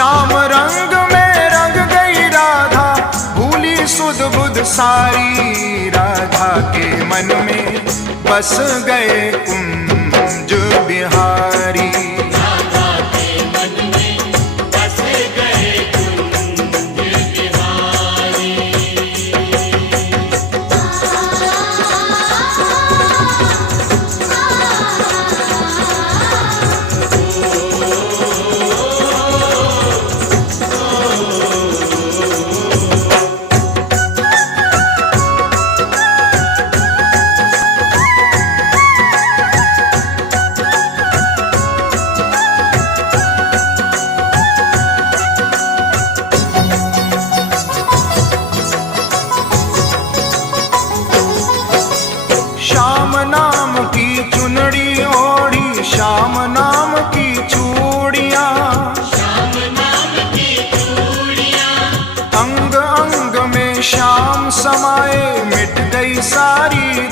श्याम रंग में रंग गई राधा, भूली सुध बुध सारी। राधा के मन में बस गए कुंज बिहारी। राधा के मन में बस गए कुंज बिहारी। श्याम नाम की चुनड़ी ओढ़ी, श्याम नाम की चूड़ियां, श्याम नाम की चूड़ियां, अंग अंग में श्याम समाए, मिट गई सारी